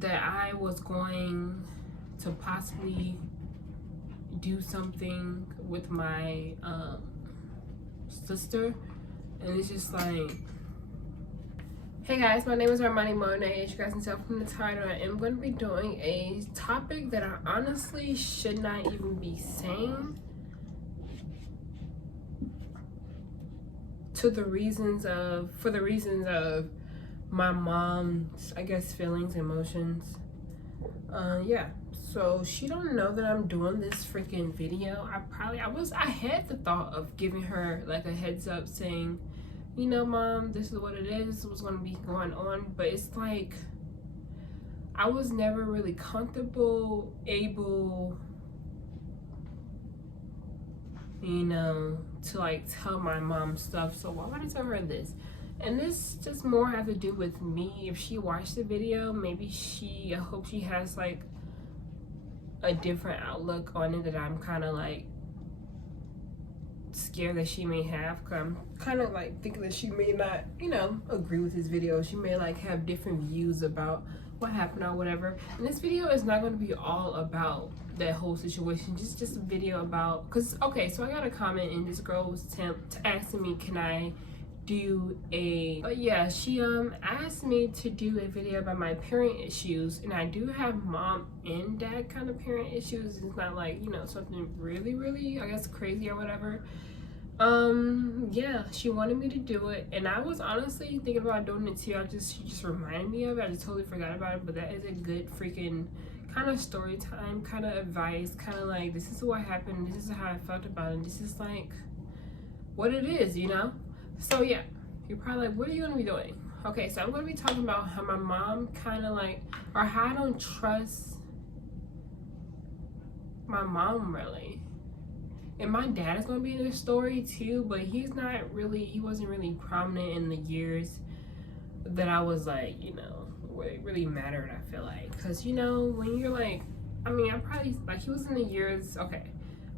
that I was going to possibly do something with my sister, and it's just like, hey guys, my name is Armani Monet. As you guys can tell from the title, I am going to be doing a topic that I honestly should not even be saying, for the reasons of my mom's, I guess, feelings, emotions. Yeah, so she don't know that I'm doing this freaking video. I had the thought of giving her like a heads up, saying, you know, Mom, this is what it is, this is what's going to be going on. But it's like, I was never really comfortable, able, you know, to like tell my mom stuff. So why would I tell her this? And this just more have to do with me. If she watched the video, maybe I hope she has like a different outlook on it that I'm kind of like scared that she may have, because I'm kind of like thinking that she may not, you know, agree with this video. She may like have different views about what happened or whatever. And this video is not going to be all about that whole situation, just a video about, because okay, so I got a comment and this girl was asking me, can I do she asked me to do a video about my parent issues, and I do have mom and dad kind of parent issues. It's not like, you know, something really I guess crazy or whatever. Yeah, she wanted me to do it, and I was honestly thinking about doing it too. She just reminded me of it. I just totally forgot about it. But that is a good freaking kind of story time, kind of advice, kind of like, this is what happened, this is how I felt about it, this is like what it is, you know. So yeah, you're probably like, what are you gonna be doing? Okay, so I'm gonna be talking about how my mom kind of like, or how I don't trust my mom really. And my dad is gonna be in this story too, but he wasn't really prominent in the years that I was like, you know, where it really mattered, I feel like. Because, you know, when you're like, I mean, I probably, like, he was in the years, okay,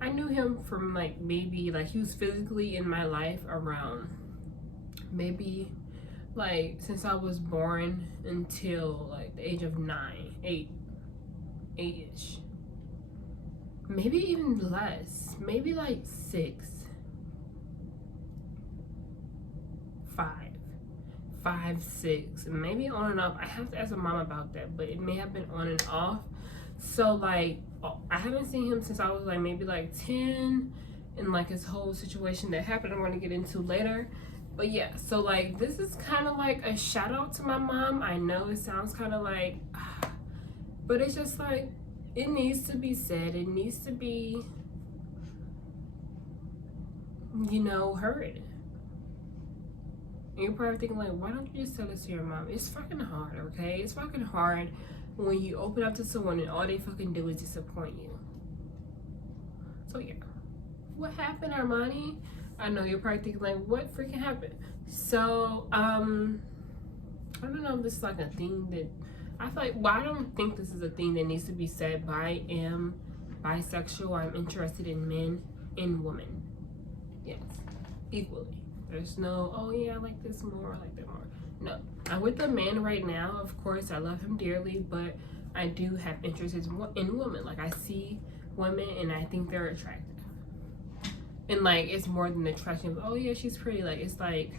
I knew him from like maybe, like, he was physically in my life around maybe like since I was born until like the age of 8-ish, maybe even less, maybe like 6, 5, 6, maybe on and off. I have to ask my mom about that, but it may have been on and off. So like, I haven't seen him since I was like maybe like 10, and like his whole situation that happened I'm going to get into later. But yeah, so like, this is kind of like a shout out to my mom. I know it sounds kind of like, but it's just like, it needs to be said. It needs to be, you know, heard. And you're probably thinking like, why don't you just tell this to your mom? It's fucking hard, okay? It's fucking hard when you open up to someone and all they fucking do is disappoint you. So yeah, what happened, Armani? I know you're probably thinking like, what freaking happened? So I don't know if this is like a thing that I feel like, well, I don't think this is a thing that needs to be said, but I am bisexual. I'm interested in men and women, yes, equally. There's no, oh yeah, I like this more, I like that more. No, I'm with a man right now. Of course, I love him dearly, but I do have interests in women. Like, I see women and I think they're attractive. And like, it's more than attraction. Oh yeah, she's pretty. Like, it's like,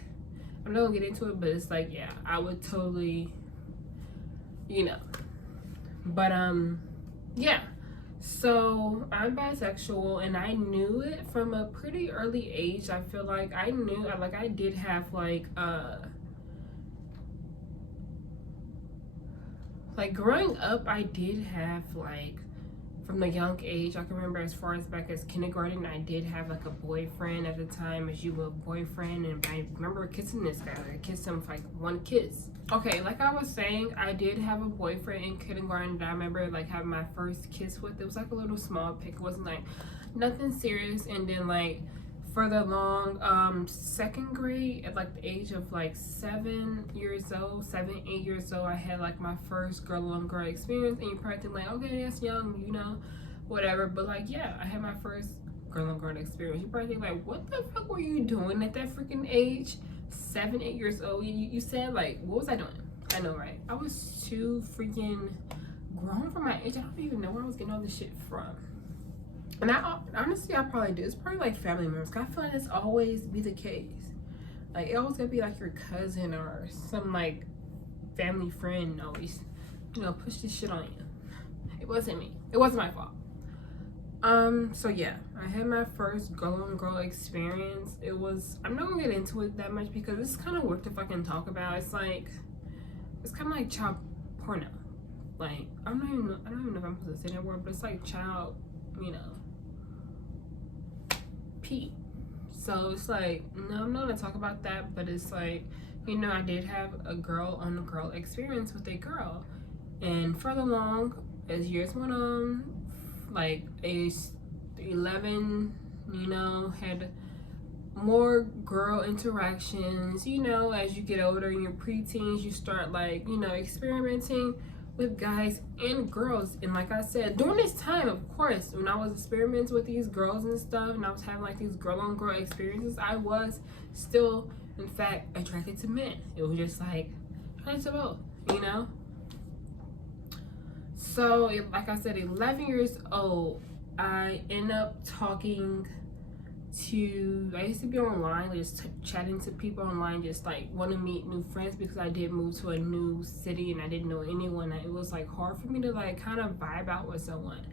I'm not gonna get into it, but it's like, yeah, I would totally, you know. But yeah. So I'm bisexual, and I knew it from a pretty early age. I feel like I did have like growing up, I did have like, from the young age, I can remember as far as back as kindergarten, I did have like a boyfriend at the time, as you will, boyfriend, and I remember kissing this guy. I kissed him for like one kiss. Okay, like I was saying, I did have a boyfriend in kindergarten that I remember like having my first kiss with. It was like a little small pick. It wasn't like nothing serious. And then like further along, second grade, at like the age of like 7, 8 years old, I had like my first girl on girl experience. And you probably think like, okay, that's young, you know, whatever. But like, yeah, I had my first girl on girl experience. You probably think like, what the fuck were you doing at that freaking age? 7, 8 years old. You said like, what was I doing? I know, right? I was too freaking grown for my age. I don't even know where I was getting all this shit from. And I honestly, I probably do. It's probably like family members. Cause I feel like that's always be the case. Like it always gotta be like your cousin or some like family friend always, you know, push this shit on you. It wasn't me. It wasn't my fault. So yeah, I had my first girl on girl experience. It was, I'm not gonna get into it that much because it's kind of weird to fucking talk about. It's like, it's kind of like child porno. Like, I don't even know if I'm supposed to say that word, but it's like child, you know, P. So it's like, no, I'm not gonna talk about that, but it's like, you know, I did have a girl on a girl experience with a girl. And further along, as years went on, like age 11, you know, had more girl interactions. You know, as you get older in your preteens, you start like, you know, experimenting with guys and girls. And like I said, during this time, of course, when I was experimenting with these girls and stuff, and I was having like these girl on girl experiences, I was still, in fact, attracted to men. It was just like, attracted to both, you know? So, like I said, 11 years old, I end up talking to, I used to be online, just chatting to people online, just like want to meet new friends because I did move to a new city and I didn't know anyone. It was like hard for me to like kind of vibe out with someone.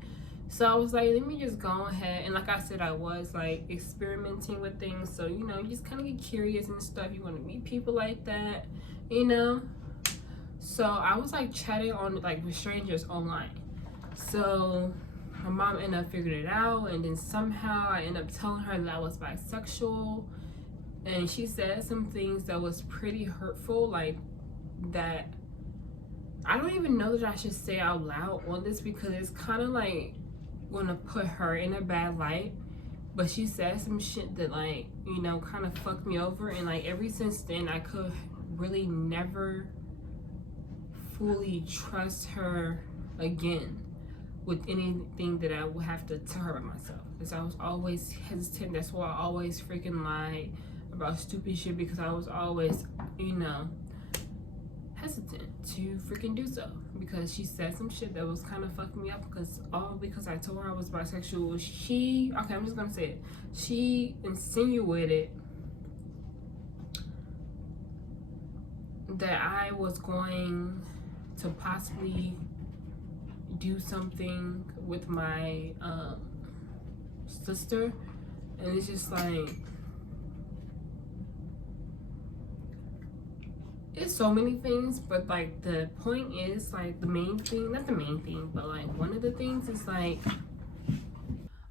So I was like, let me just go ahead. And like I said, I was like experimenting with things. So, you know, you just kind of get curious and stuff. You want to meet people like that, you know? So I was like chatting on like with strangers online. So my mom ended up figuring it out, and then somehow I ended up telling her that I was bisexual, and she said some things that was pretty hurtful, like that I don't even know that I should say out loud on this because it's kind of like gonna put her in a bad light. But she said some shit that, like, you know, kind of fucked me over, and like ever since then I could really never fully trust her again with anything that I would have to tell her about myself, because I was always hesitant. That's why I always freaking lied about stupid shit, because I was always, you know, hesitant to freaking do so, because she said some shit that was kind of fucking me up, because I told her I was bisexual. Okay, I'm just gonna say it, she insinuated that I was going to possibly do something with my sister, and it's just like, it's so many things, but like the point is, like, the main thing, not the main thing, but like one of the things is like,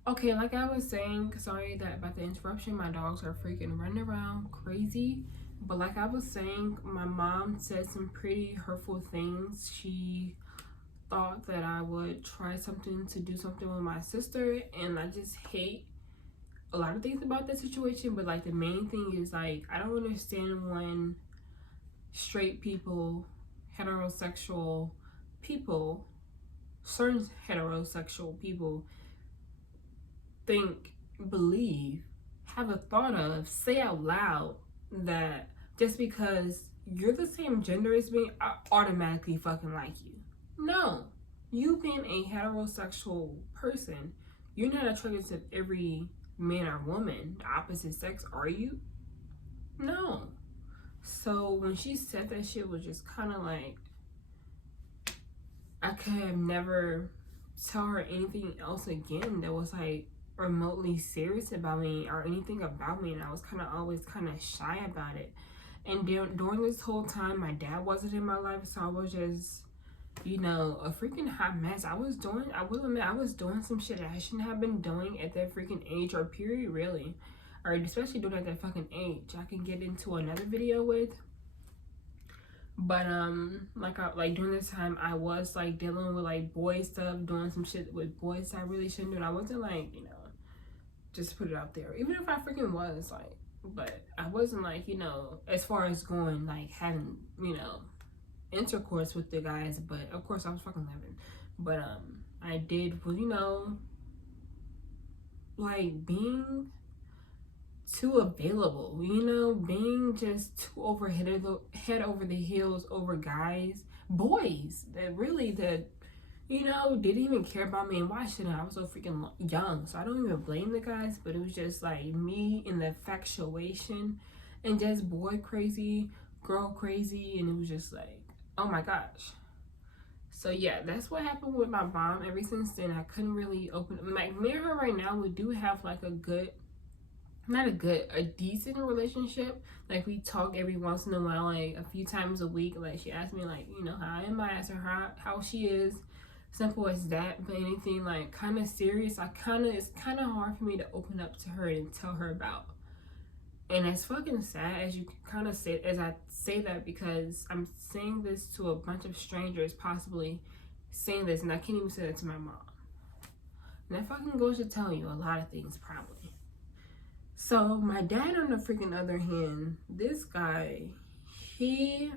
okay, like I was saying, sorry that about the interruption, my dogs are freaking running around crazy. But like I was saying, my mom said some pretty hurtful things. She thought that I would try something to do something with my sister, and I just hate a lot of things about that situation. But like the main thing is, like, I don't understand when straight people, heterosexual people, certain heterosexual people think, believe, have a thought of, say out loud that just because you're the same gender as me, I automatically fucking like you. No, you being a heterosexual person, you're not attracted to every man or woman, the opposite sex, are you? No. So when she said that shit, was just kind of like, I could have never tell her anything else again that was like remotely serious about me or anything about me, and I was kind of always kind of shy about it. And during this whole time, my dad wasn't in my life, so I was just, you know, a freaking hot mess. I will admit, I was doing some shit that I shouldn't have been doing at that freaking age or period, really. Or especially doing at that fucking age. I can get into another video with. But like during this time, I was like dealing with like boy stuff, doing some shit with boys I really shouldn't do. And I wasn't like, you know, just put it out there. Even if I freaking was like, but I wasn't like, you know, as far as going like having, you know, intercourse with the guys. But of course I was fucking 11. But I did, you know, like being too available, you know, being just too head over the heels over guys, boys that really that, you know, didn't even care about me. And why shouldn't I? I was so freaking young, so I don't even blame the guys. But it was just like me in the infatuation and just boy crazy, girl crazy, and it was just like, oh my gosh. So yeah, that's what happened with my mom. Ever since then, I couldn't really open. Like me and her right now, we do have like a good, not a good, a decent relationship. Like we talk every once in a while, like a few times a week. Like she asked me like, you know, how am I? I ask her how she is. Simple as that. But anything like kind of serious, it's kind of hard for me to open up to her and tell her about. And it's fucking sad as you kind of say, as I say that, because I'm saying this to a bunch of strangers, possibly saying this, and I can't even say that to my mom. And that fucking goes to tell you a lot of things, probably. So my dad, on the freaking other hand, this guy, I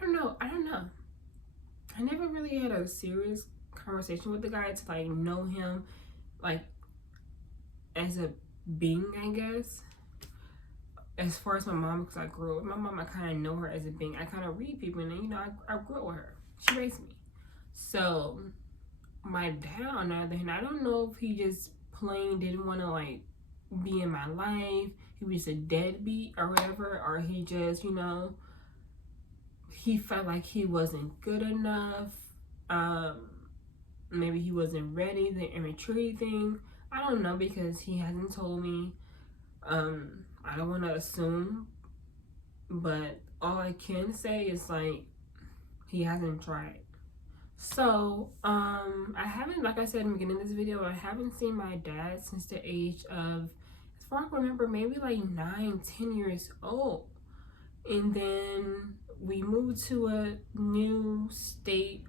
don't know. I never really had a serious conversation with the guy to like know him like as a being, I guess. As far as my mom, because I grew up with my mom, I kind of know her as a being. I kind of read people, and you know, I grew up with her. She raised me. So my dad, on the other hand, I don't know if he just plain didn't want to like be in my life. He was just a deadbeat or whatever, or he just, you know, he felt like he wasn't good enough. Maybe he wasn't ready, the immaturity thing. I don't know, because he hasn't told me. I don't want to assume, but all I can say is like he hasn't tried. So I haven't, like I said in the beginning of this video, I haven't seen my dad since the age of, as far as I remember, maybe like 9-10 years old. And then we moved to a new state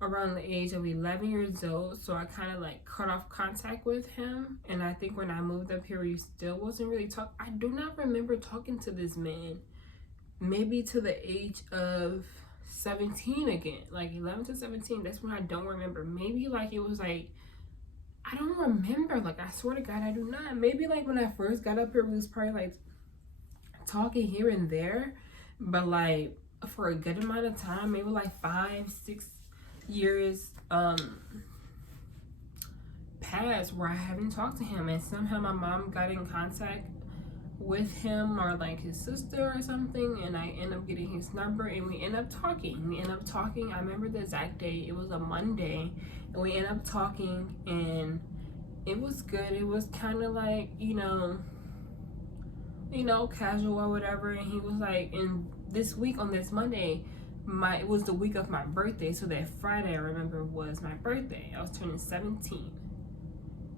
around the age of 11 years old, so I kind of like cut off contact with him. And I think when I moved up here, we still wasn't really talk. I do not remember talking to this man maybe to the age of 17 again, like 11 to 17. That's when I don't remember. Maybe like it was like, I don't remember, like I swear to God I do not. Maybe like when I first got up here, we was probably like talking here and there, but like for a good amount of time, maybe like 5-6 years passed where I haven't talked to him. And somehow my mom got in contact with him, or like his sister or something, and I end up getting his number, and we end up talking. I remember the exact day. It was a Monday, and we end up talking, and it was good. It was kind of like, you know, casual or whatever. And he was like, in this week on this Monday, it was the week of my birthday, so that Friday I remember was my birthday. I was turning 17.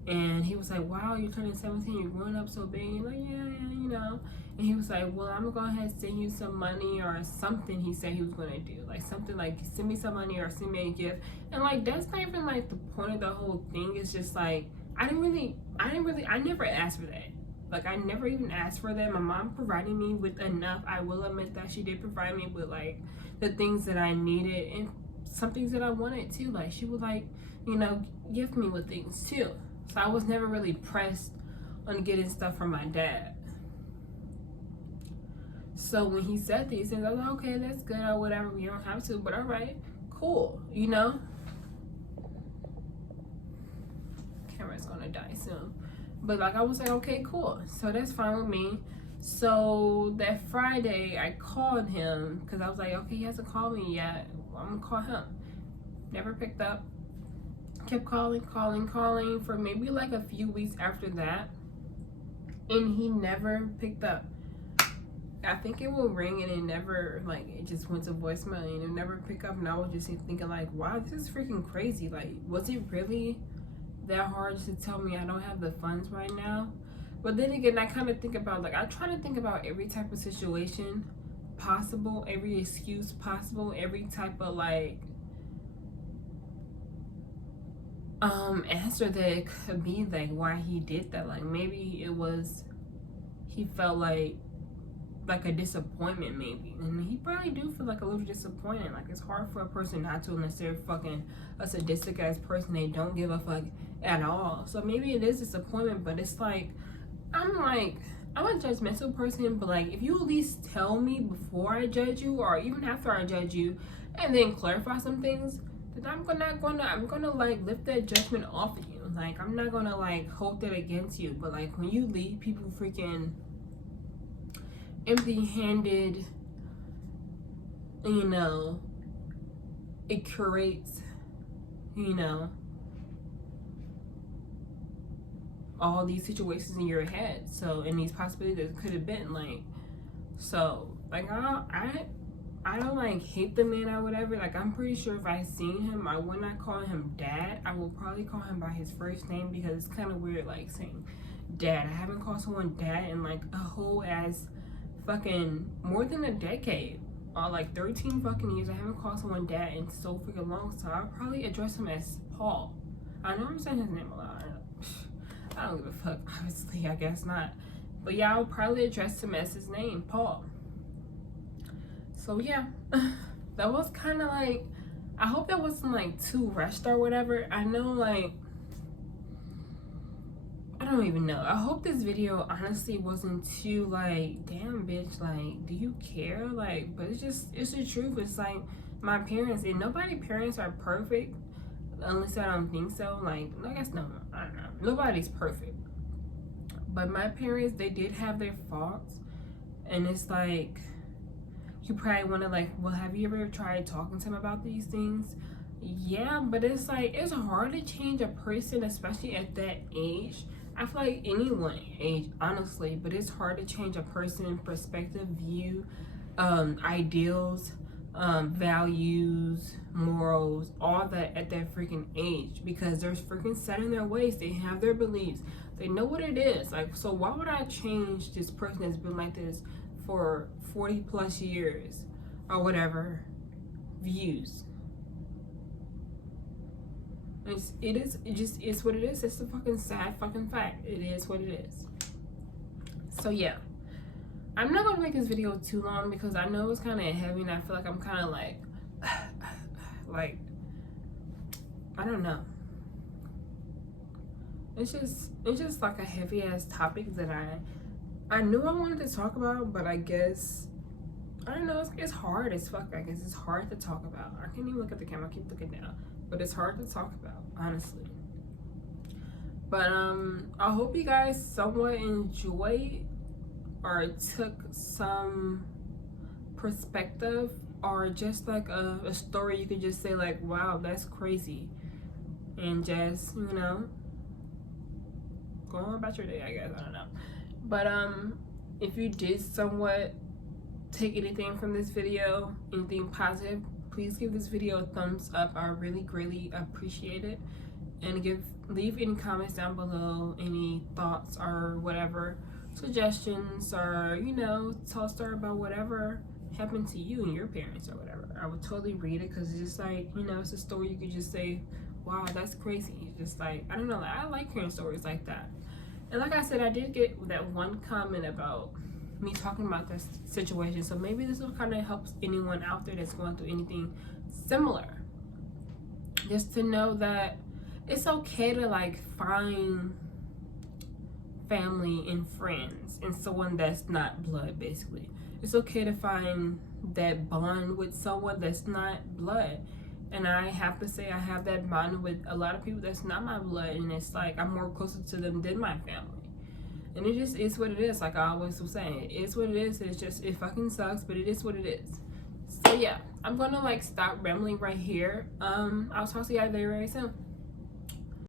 And he was like, wow, you're turning 17, you're growing up so big. And like, yeah, you know. And he was like, well, I'm gonna go ahead and send you some money or something. He said he was gonna do like something like send me some money or send me a gift. And like that's not even like the point of the whole thing. It's just like I never asked for that. Like I never even asked for that. My mom provided me with enough. I will admit that she did provide me with like the things that I needed and some things that I wanted too. Like she would like, you know, gift me with things too. So I was never really pressed on getting stuff from my dad. So when he said these things, I was like, okay, that's good or whatever. We don't have to, but all right, cool, you know? Camera's gonna die soon. But like I was like, okay, cool. So that's fine with me. So that Friday I called him because I was like, okay, he hasn't called me yet. I'm gonna call him. Never picked up. Kept calling for maybe like a few weeks after that, and he never picked up. I think it will ring and it never, like, it just went to voicemail and it never picked up. And I was just thinking like, wow, this is freaking crazy. Like, was it really that hard to tell me I don't have the funds right now? But then again, I kind of think about, like, I try to think about every type of situation possible, every excuse possible, every type of like answer that it could be, like why he did that. Like maybe it was he felt like like a disappointment maybe, and he probably do feel like a little disappointed. Like it's hard for a person not to unless they're fucking a sadistic ass person. They don't give a fuck at all. So maybe it is disappointment, but it's like I'm a judgmental person, but like if you at least tell me before I judge you or even after I judge you and then clarify some things, then I'm gonna like lift that judgment off of you. Like I'm not gonna like hold that against you. But like when you leave people freaking empty-handed, you know, it creates, you know, all these situations in your head. So, and these possibilities that could have been like, so like I don't like hate the man or whatever. Like I'm pretty sure if I seen him, I would not call him dad. I will probably call him by his first name because it's kind of weird like saying dad. I haven't called someone dad in like a whole ass fucking more than a decade, or like 13 fucking years. I haven't called someone dad in so freaking long, so I'll probably address him as Paul. I know I'm saying his name a lot. I don't give a fuck, obviously, I guess not. But yeah, I'll probably address him as his name, Paul. So yeah, that was kind of like, I hope that wasn't like too rushed or whatever. I know like, I don't even know. I hope this video honestly wasn't too like, damn bitch, like, do you care? Like, but it's the truth. It's like my parents, and nobody's parents are perfect, unless I don't think so. Like, I guess no, I don't know. Nobody's perfect. But my parents, they did have their faults. And it's like, you probably want to like, well, have you ever tried talking to him about these things? Yeah, but it's like, it's hard to change a person, especially at that age. I feel like anyone age, honestly, but it's hard to change a person, perspective, view, ideals, values, morals, all that at that freaking age, because they're freaking set in their ways. They have their beliefs. They know what it is. Like, so why would I change this person that's been like this for 40 plus years or whatever views? It just is what it is. It's a fucking sad fucking fact. It is what it is. So yeah, I'm not gonna make this video too long because I know it's kind of heavy and I feel like I'm kind of like I don't know. It's just like a heavy ass topic that I knew I wanted to talk about, but I guess I don't know. It's hard as fuck. I guess it's hard to talk about. I can't even look at the camera. I keep looking down. But it's hard to talk about, honestly. But I hope you guys somewhat enjoyed or took some perspective, or just like a story you could just say like, wow, that's crazy, and just, you know, go on about your day, I guess. I don't know. But if you did somewhat take anything from this video, anything positive, please give this video a thumbs up. I really greatly appreciate it. And leave any comments down below, any thoughts or whatever, suggestions, or, you know, tell a story about whatever happened to you and your parents or whatever. I would totally read it, because it's just like, you know, it's a story you could just say, wow, that's crazy. It's just like, I don't know, I like hearing stories like that. And like I said, I did get that one comment about me talking about this situation, so maybe this will kind of help anyone out there that's going through anything similar, just to know that it's okay to like find family and friends and someone that's not blood. Basically, it's okay to find that bond with someone that's not blood. And I have to say, I have that bond with a lot of people that's not my blood, and it's like I'm more closer to them than my family. And it just is what it is. Like I always was saying, it is what it is. It's just, it fucking sucks, but it is what it is. So yeah, I'm gonna like stop rambling right here. I'll talk to you guys very, very soon.